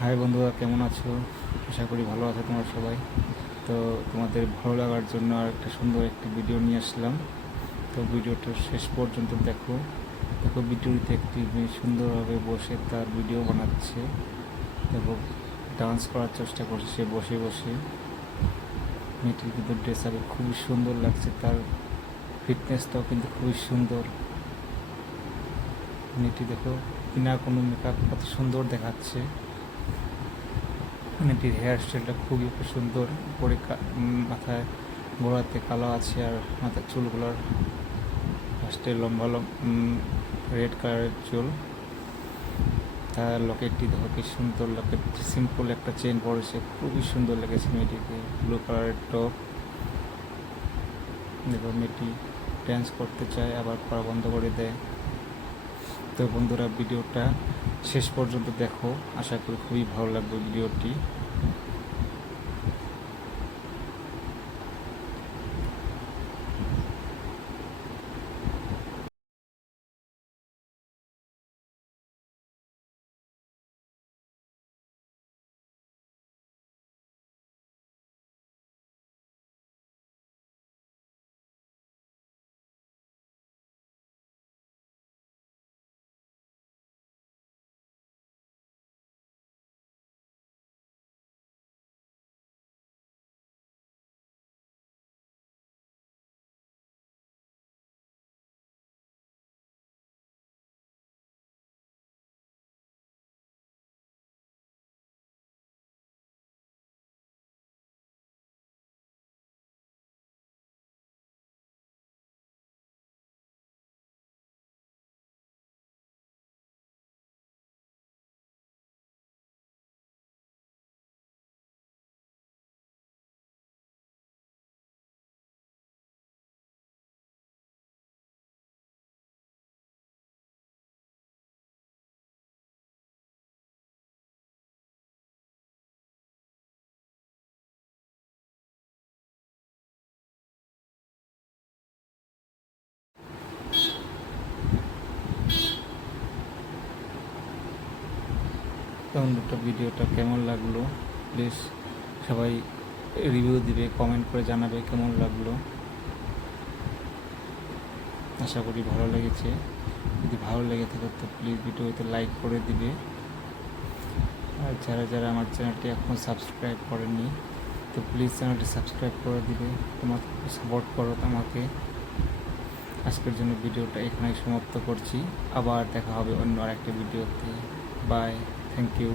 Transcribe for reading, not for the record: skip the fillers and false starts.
High বন্ধুরা, কেমন আছো? আশা করি ভালো আছো তোমরা সবাই। তো তোমাদের ভালো লাগার জন্য আর একটা সুন্দর একটি ভিডিও নিয়ে আসলাম। তো ভিডিওটা শেষ পর্যন্ত দেখো। দেখো, ভিডিওতে একটি মেয়ে সুন্দরভাবে বসে তার ভিডিও বানাচ্ছে। দেখো, ডান্স করার চেষ্টা করছে সে বসে বসে। মেয়েটির কিন্তু ড্রেস আপ খুবই সুন্দর লাগছে, তার ফিটনেসটাও কিন্তু খুবই সুন্দর। মেয়েটি দেখো, বিনা কোনো মেকআপ কত সুন্দর দেখাচ্ছে। মেয়েটির হেয়ার স্টাইলটা খুবই সুন্দর। উপরে মাথায় গোড়াতে কালো আছে, আর মাথার চুলগুলোর ফার্স্টে লম্বা রেড কালারের চুল। তার লকেটটি দেখো কি সুন্দর লকেট, সিম্পল একটা চেন পরেছে, খুবই সুন্দর লেগেছে মেয়েটিকে। ব্লু কালারের টপ। দেখো, মেয়েটি ড্যান্স করতে চায় আবার করা বন্ধ করে দেয়। তো বন্ধুরা, ভিডিওটা শেষ পর্যন্ত দেখো, আশা করি খুবই ভালো লাগবে ভিডিওটি। বন্ধুটা, ভিডিওটা কেমন লাগলো প্লিজ সবাই রিভিউ দিবে, কমেন্ট করে জানাবে কেমন লাগলো। আশা করি ভালো লেগেছে। যদি ভালো লেগে থাকে তো প্লিজ ভিডিওতে লাইক করে দিবে। আর যারা যারা আমার চ্যানেলটি এখনও সাবস্ক্রাইব করেনি তো প্লিজ চ্যানেলটি সাবস্ক্রাইব করে দিবে। তোমাকে সাপোর্ট করো আমাকে। আজকের জন্য ভিডিওটা এখানেই সমাপ্ত করছি। আবার দেখা হবে অন্য আরেকটা ভিডিওতে। Bye, thank you.